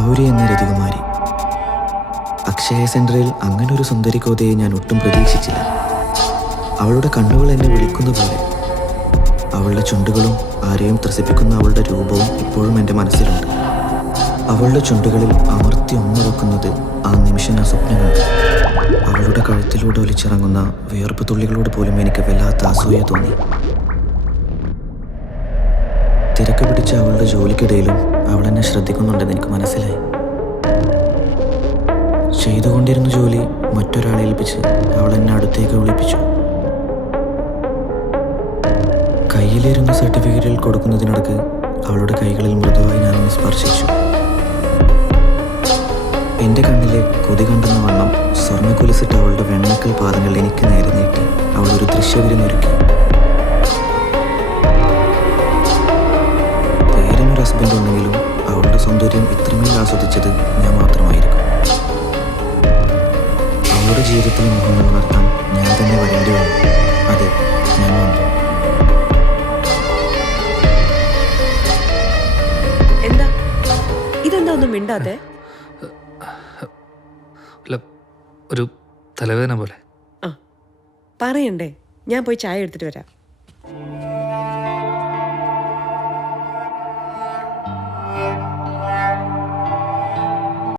ഗൗരി എന്ന രതികുമാരി. അക്ഷയ സെൻറ്ററിൽ അങ്ങനെ ഒരു സുന്ദരി കോതയെ ഞാൻ ഒട്ടും പ്രതീക്ഷിച്ചില്ല. അവളുടെ കണ്ണുകൾ എന്നെ വിളിക്കുന്ന പോലെ, അവളുടെ ചുണ്ടുകളും ആരെയും ത്രസിപ്പിക്കുന്ന അവളുടെ രൂപവും ഇപ്പോഴും എൻ്റെ മനസ്സിലുണ്ട്. അവളുടെ ചുണ്ടുകളിൽ അമർത്തി ഉമ്മവെക്കുന്നത് ആ നിമിഷം ഞാൻ സ്വപ്നം കണ്ടു. അവളുടെ കഴുത്തിലൂടെ ഒലിച്ചിറങ്ങുന്ന വിയർപ്പ് തുള്ളികളോട് പോലും എനിക്ക് വല്ലാത്ത അസൂയ തോന്നി. തിരക്ക് പിടിച്ച അവളുടെ ജോലിക്കിടയിലും അവൾ എന്നെ ശ്രദ്ധിക്കുന്നുണ്ടെന്ന് എനിക്ക് മനസ്സിലായി. ചെയ്തുകൊണ്ടിരുന്ന ജോലി മറ്റൊരാളെ ഏൽപ്പിച്ച് അവൾ എന്നെ അടുത്തേക്ക് വിളിപ്പിച്ചു. കയ്യിലിരുന്ന സർട്ടിഫിക്കറ്റിൽ കൊടുക്കുന്നതിനിടക്ക് അവളുടെ കൈകളിൽ മൃദുവായി ഞാനൊന്ന് സ്പർശിച്ചു. എൻ്റെ കണ്ണിലെ കൊതി കണ്ടെന്ന വണ്ണം സ്വർണ്ണക്കുലിസിട്ട് അവളുടെ വെണ്ണക്കൽ പാദങ്ങൾ എനിക്ക് നേരെ നീട്ടി അവളൊരു ദൃശ്യവിരുന്നൊരുക്കി. പേരിനൊരു ഹസ്ബൻഡ് ഉണ്ടെങ്കിലും അവളുടെ സൗന്ദര്യം ഇത്രമേൽ ആസ്വദിച്ചത് ഞാൻ മാത്രമായിരിക്കും. അവളുടെ ജീവിതത്തിലെ മുഖങ്ങൾ ഉണർത്താൻ ഞാൻ തന്നെ വരേണ്ടി വന്നു. അതെ, ഞാൻ വന്നു. എന്താ ഇതെന്താ ഒന്നും മിണ്ടാതെ? ഒരു തലവേദന പോലെ. ആ പറയണ്ടേ, ഞാൻ പോയി ചായ എടുത്തിട്ട് വരാം.